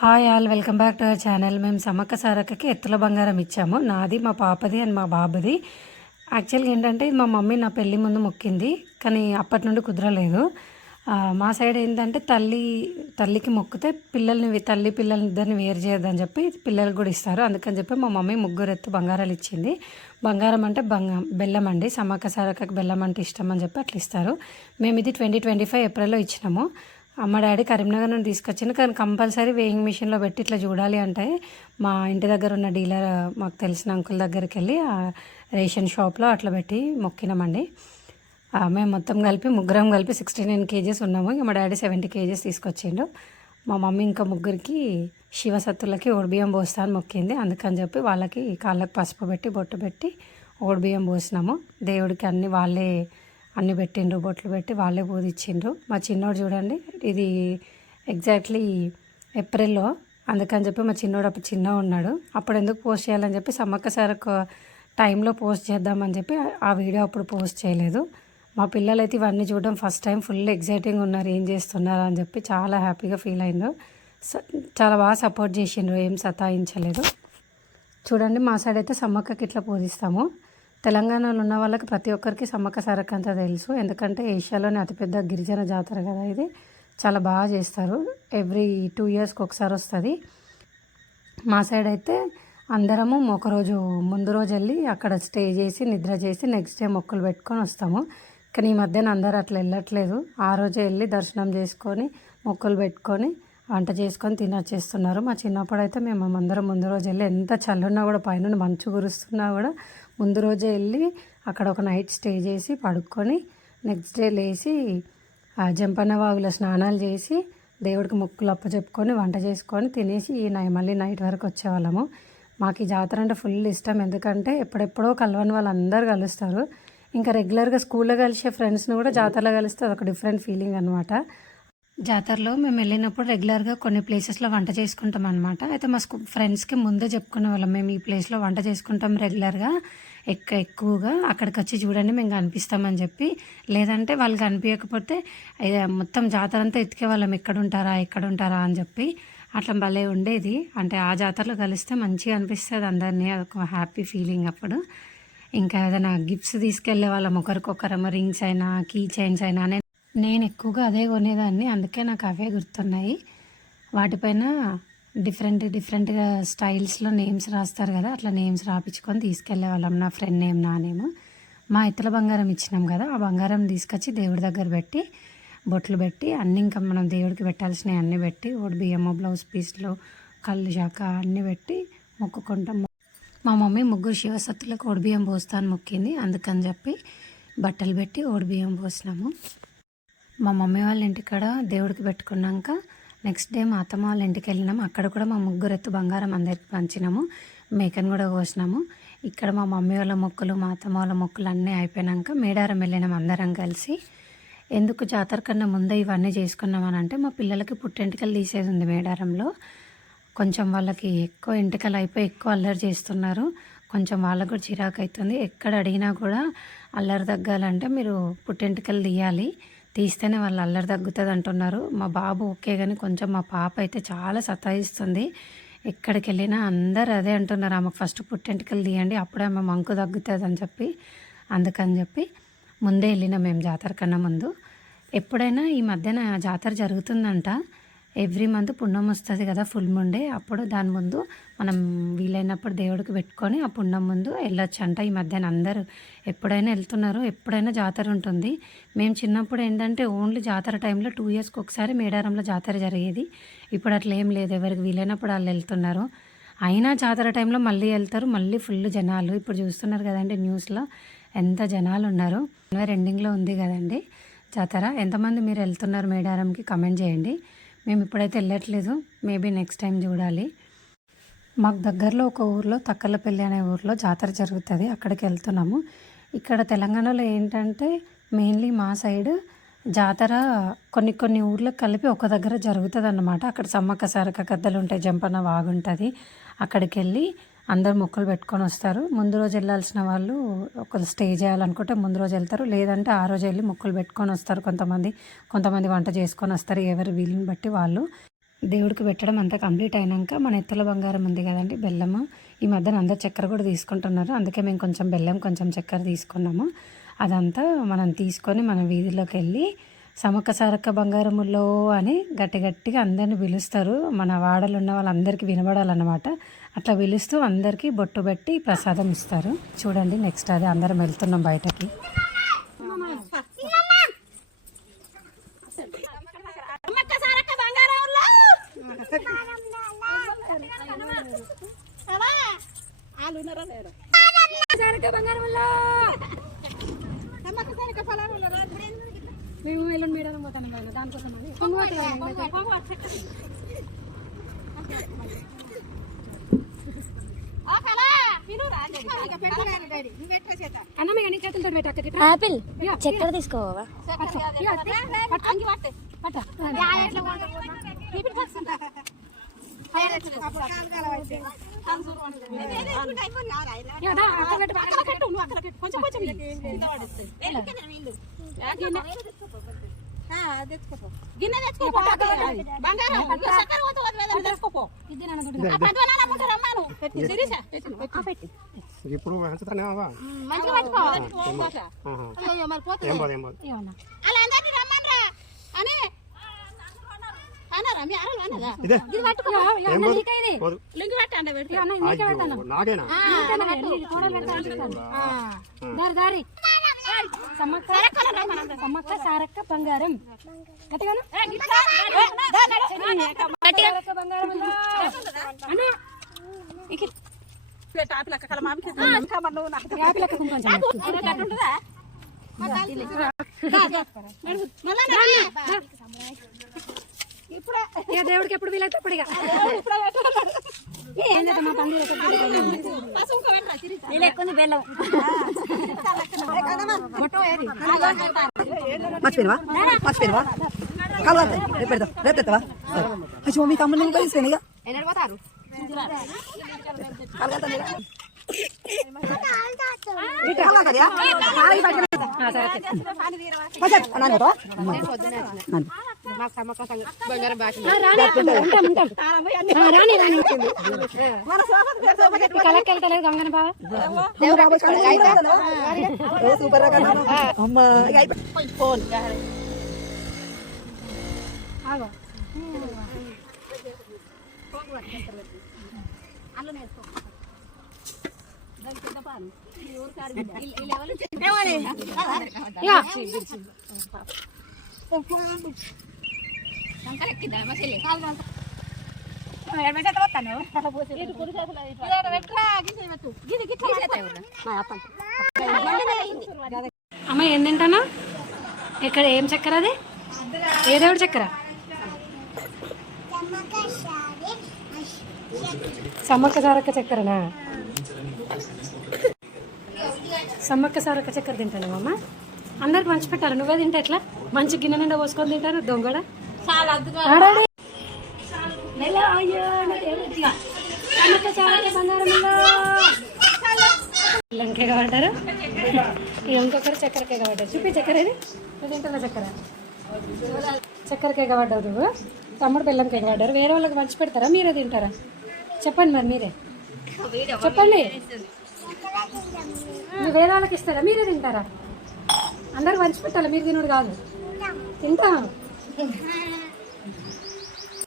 Hi all welcome back to our channel. మేము సమ్మక్క సారక్కకి ఎత్తుల బంగారం ఇచ్చాము. నాది, మా పాపది అండ్ మా బాబుది. యాక్చువల్గా ఏంటంటే ఇది మా మమ్మీ నా పెళ్ళి ముందు మొక్కింది, కానీ అప్పటి నుండి కుదరలేదు. మా సైడ్ ఏంటంటే తల్లికి మొక్కితే తల్లి పిల్లల్ని ఇద్దరిని వేరు చేయొద్దని చెప్పి పిల్లలకు కూడా ఇస్తారు. అందుకని చెప్పి మా మమ్మీ ముగ్గురు ఎత్తు బంగారాలు ఇచ్చింది. బంగారం అంటే బెల్లం అండి. సమ్మక్క సారక్కకి బెల్లం అంటే ఇష్టం అని చెప్పి అట్లా ఇస్తారు. మేము ఇది 2025 ఏప్రిల్లో ఇచ్చినాము. అమ్మ డాడీ కరీంనగర్ నుండి తీసుకొచ్చింది, కానీ కంపల్సరీ వేయింగ్ మిషన్లో పెట్టి ఇట్లా చూడాలి అంటే మా ఇంటి దగ్గర ఉన్న డీలర్ మాకు తెలిసిన అంకుల్ దగ్గరికి వెళ్ళి రేషన్ షాప్లో అట్లా పెట్టి మొక్కినామండి. మేము మొత్తం కలిపి ముగ్గురం కలిపి 69 kgs ఉన్నాము. ఇక మా డాడీ 70 kgs తీసుకొచ్చిండు. మా మమ్మీ ఇంకా ముగ్గురికి శివసత్తులకి ఓడిబియ్యం పోస్తా అని మొక్కింది. అందుకని చెప్పి వాళ్ళకి కాళ్ళకి పసుపు పెట్టి బొట్టు పెట్టి ఓడిబియ్యం పోసినాము. దేవుడికి అన్నీ పెట్టిండ్రు, బొట్లు పెట్టి వాళ్ళే పూజిచ్చిండ్రు. మా చిన్నోడు చూడండి, ఇది ఎగ్జాక్ట్లీ ఏప్రిల్లో. అందుకని చెప్పి మా చిన్నోడు అప్పుడు చిన్నగా ఉన్నాడు. అప్పుడు ఎందుకు పోస్ట్ చేయాలని చెప్పి సమ్మక్క సారక్క టైంలో పోస్ట్ చేద్దామని చెప్పి ఆ వీడియో అప్పుడు పోస్ట్ చేయలేదు. మా పిల్లలైతే ఇవన్నీ చూడడం ఫస్ట్ టైం ఫుల్ ఎగ్జైటింగ్ ఉన్నారు, ఏం చేస్తున్నారు అని చెప్పి చాలా హ్యాపీగా ఫీల్ అయినారు. చాలా బాగా సపోర్ట్ చేసిండ్రు, ఏం సతాయించలేదు. చూడండి, మా సైడ్ అయితే సమ్మక్కకి ఇట్లా పూజిస్తాము. తెలంగాణలో ఉన్న వాళ్ళకి ప్రతి ఒక్కరికి సమ్మక్క సారక్క అంతా తెలుసు, ఎందుకంటే ఏషియాలోనే అతిపెద్ద గిరిజన జాతర కదా ఇది. చాలా బాగా చేస్తారు. ఎవ్రీ 2 yearsకి ఒకసారి వస్తుంది. మా సైడ్ అయితే అందరము ఒకరోజు ముందు రోజు వెళ్ళి అక్కడ స్టే చేసి నిద్ర చేసి నెక్స్ట్ డే మొక్కులు పెట్టుకొని వస్తాము. కానీ ఈ మధ్యన అందరూ అట్లా వెళ్ళట్లేదు. ఆ రోజే వెళ్ళి దర్శనం చేసుకొని మొక్కులు పెట్టుకొని వంట చేసుకొని తినొచ్చేస్తున్నారు. మా చిన్నప్పుడు అయితే మేము అందరం ముందు రోజు వెళ్ళి, ఎంత చల్లున్నా కూడా పైన మంచు కురుస్తున్నా కూడా ముందు రోజే వెళ్ళి అక్కడ ఒక నైట్ స్టే చేసి పడుకొని నెక్స్ట్ డే లేచి జంపన్న వాగులో స్నానాలు చేసి దేవుడికి మొక్కులు అప్పచెప్పుకొని వంట చేసుకొని తినేసి మళ్ళీ నైట్ వరకు వచ్చేవాళ్ళము. మాకు ఈ జాతర అంటే ఫుల్ ఇష్టం, ఎందుకంటే ఎప్పుడెప్పుడో కలవని వాళ్ళందరూ కలుస్తారు. ఇంకా రెగ్యులర్గా స్కూల్లో కలిసే ఫ్రెండ్స్ని కూడా జాతరలో కలిస్తే అదొక డిఫరెంట్ ఫీలింగ్ అనమాట. జాతరలో మేము వెళ్ళినప్పుడు రెగ్యులర్గా కొన్ని ప్లేసెస్లో వంట చేసుకుంటాం అనమాట. అయితే మా ఫ్రెండ్స్కి ముందే చెప్పుకునే వాళ్ళం, మేము ఈ ప్లేస్లో వంట చేసుకుంటాం రెగ్యులర్గా, ఎక్కువగా అక్కడికి వచ్చి చూడండి మేము కనిపిస్తామని చెప్పి. లేదంటే వాళ్ళు కనిపించకపోతే మొత్తం జాతర అంతా ఎత్తికే వాళ్ళం, ఎక్కడుంటారా అని చెప్పి. అట్లా భలే ఉండేది. అంటే ఆ జాతరలో కలిస్తే మంచిగా అనిపిస్తుంది అందరినీ, అదొక హ్యాపీ ఫీలింగ్ అప్పుడు. ఇంకా ఏదైనా గిఫ్ట్స్ తీసుకెళ్లే వాళ్ళం ఒకరికొకరము, రింగ్స్ అయినా కీ చైన్స్ అయినా. నేను ఎక్కువగా అదే కొనేదాన్ని, అందుకే నాకు అవే గుర్తున్నాయి. వాటిపైన డిఫరెంట్గా స్టైల్స్లో నేమ్స్ రాస్తారు కదా, అట్లా నేమ్స్ రాపించుకొని తీసుకెళ్లే వాళ్ళం. నా ఫ్రెండ్ నేమ్, నా నేమ్. మా ఇతల బంగారం ఇచ్చినాం కదా, ఆ బంగారం తీసుకొచ్చి దేవుడి దగ్గర పెట్టి బొట్లు పెట్టి అన్నీ ఇంకా మనం దేవుడికి పెట్టాల్సినవి అన్నీ పెట్టి బియ్యము, బ్లౌజ్ పీస్లు, కళ్ళు శాఖ అన్నీ పెట్టి మొక్కుకుంటాం. మా మమ్మీ ముగ్గురు శివసత్తులకు బియ్యం పోస్తాను మొక్కింది, అందుకని చెప్పి బట్టలు పెట్టి బియ్యం పోసినాము. మా మమ్మీ వాళ్ళ ఇంటికాడ దేవుడికి పెట్టుకున్నాక నెక్స్ట్ డే మా అత్తమ్మ వాళ్ళ ఇంటికి వెళ్ళినాము. అక్కడ కూడా మా ముగ్గురు ఎత్తు బంగారం అందరికి పంచినాము, మేకను కూడా కోసినాము. ఇక్కడ మా మమ్మీ వాళ్ళ మొక్కులు, మా అత్తమ్మ వాళ్ళ మొక్కులు అన్నీ అయిపోయాక మేడారం వెళ్ళినాము అందరం కలిసి. ఎందుకు జాతర కన్నా ముందే ఇవన్నీ చేసుకున్నామని అంటే, మా పిల్లలకి పుట్టెంటికలు తీసేది ఉంది మేడారంలో. కొంచెం వాళ్ళకి ఎక్కువ ఎంటికలు అయిపోయి ఎక్కువ అల్లరి చేస్తున్నారు. కొంచెం వాళ్ళకు కూడా చిరాకు అవుతుంది. ఎక్కడ అడిగినా కూడా అల్లరి తగ్గాలంటే మీరు పుట్టెంటికలు తీయాలి, తీస్తేనే వాళ్ళు అల్లరి తగ్గుతుంది అంటున్నారు. మా బాబు ఓకే, కానీ కొంచెం మా పాప అయితే చాలా సతాయిస్తుంది. ఎక్కడికి వెళ్ళినా అందరు అదే అంటున్నారు, ఆమెకు ఫస్ట్ పుట్టెంటికలు తీయండి, అప్పుడే ఆమె మంకు తగ్గుతుంది అని చెప్పి. అందుకని చెప్పి ముందే వెళ్ళినా మేము జాతర కన్నా ముందు. ఎప్పుడైనా ఈ మధ్యన జాతర జరుగుతుందంట, ఎవ్రీ మంత్ పుణ్యం వస్తుంది కదా, ఫుల్ ముండే, అప్పుడు దాని ముందు మనం వీలైనప్పుడు దేవుడికి పెట్టుకొని ఆ పుణ్యం ముందు వెళ్ళొచ్చు అంట. ఈ మధ్యన అందరూ ఎప్పుడైనా వెళ్తున్నారు, ఎప్పుడైనా జాతర ఉంటుంది. మేము చిన్నప్పుడు ఏంటంటే ఓన్లీ జాతర టైంలో 2 yearsకి ఒకసారి మేడారంలో జాతర జరిగేది. ఇప్పుడు అట్లా ఏం లేదు, ఎవరికి వీలైనప్పుడు వాళ్ళు వెళ్తున్నారు. అయినా జాతర టైంలో మళ్ళీ వెళ్తారు, మళ్ళీ ఫుల్ జనాలు. ఇప్పుడు చూస్తున్నారు కదండి న్యూస్లో ఎంత జనాలు ఉన్నారు. జనవరి ఎండింగ్లో ఉంది కదండి జాతర. ఎంతమంది మీరు వెళ్తున్నారు మేడారంకి కమెంట్ చేయండి. మేము ఇప్పుడైతే వెళ్ళట్లేదు, మేబీ నెక్స్ట్ టైం చూడాలి. మాకు దగ్గరలో ఒక ఊర్లో తక్కలపల్లి అనే ఊర్లో జాతర జరుగుతుంది, అక్కడికి వెళ్తున్నాము. ఇక్కడ తెలంగాణలో ఏంటంటే మెయిన్లీ మా సైడ్ జాతర కొన్ని ఊర్లకు కలిపి ఒక దగ్గర జరుగుతుంది అన్నమాట. అక్కడ సమ్మక్క సారక్క గద్దలు ఉంటాయి, జంపన్న వాగు ఉంటుంది. అక్కడికి వెళ్ళి అందరు మొక్కులు పెట్టుకొని వస్తారు. ముందు రోజు వెళ్ళాల్సిన వాళ్ళు ఒకరు స్టే చేయాలనుకుంటే ముందు రోజు వెళ్తారు, లేదంటే ఆ రోజు వెళ్ళి మొక్కులు పెట్టుకొని వస్తారు. కొంతమంది వంట చేసుకొని వస్తారు, ఎవరి వీలుని బట్టి వాళ్ళు. దేవుడికి పెట్టడం అంతా కంప్లీట్ అయినాక మన ఎత్తుల బంగారం ఉంది కదండి బెల్లము, ఈ మధ్యన అందరు చక్కెర కూడా తీసుకుంటున్నారు, అందుకే మేము కొంచెం బెల్లం కొంచెం చక్కెర తీసుకున్నాము. అదంతా మనం తీసుకొని మన వీధిలోకి వెళ్ళి సమ్మక్క సారక్క బంగారములో అని గట్టి గట్టిగా అందరిని పిలుస్తారు. మన వాడలు ఉన్న వాళ్ళందరికీ వినబడాలన్నమాట. అట్లా పిలుస్తూ అందరికీ బొట్టు పెట్టి ప్రసాదం ఇస్తారు. చూడండి నెక్స్ట్ అది అందరం వెళ్తున్నాం బయటకి. మేము ఎల్లుండి మేడం పోతాను దానికోసం ఆపిల్ చక్కెర తీసుకోవా గిన్నె తెచ్చుకో ఇప్పుడు సమ్మక్క సారక్క బంగారం దేవుడికి ఎప్పుడు వీలైతే అప్పుడు బెల్లం మర్చిపోయినవా కాలు రేపు పెడతాం రేపు పెడతావా అయ్యో మీ తమ్ముడు కలిసిపోయినా కలకెళ్తలేదు గంగన బావ సూపర్ అమ్మా అమ్మ ఏం తింటానా ఇక్కడ ఏం చక్కెర అది ఏ దేవుడి చక్కెర సమ్మక్క సారక్క చక్కెరనా సమ్మక్క సారక్క చక్కెర తింటానమ్మా అందరికి మంచి పెట్టాలి నువ్వే తింటా ఎట్లా మంచి గిన్నె నిండా పోసుకొని తింటారు దొంగడ సమ్మక్క సారక్క బంగారం లంకే కావాలంటారు ఇంకొకరు చక్కెరకే కావడ్డారు చూపి చక్కెర ఇది నువ్వు తింటున్నా చక్కెర చక్కెరకే కావడ్డావు నువ్వు తమ్ముడు బెల్లంకే కావడ్డారు వేరే వాళ్ళకి మంచి పెడతారా మీరే తింటారా చెప్పండి మరి మీరే చెప్పండి మీరు వేరే వాళ్ళకి ఇస్తారా మీరే తింటారా అందరికి మంచి పెట్టాలి మీరు తినుడు కాదు తింటాం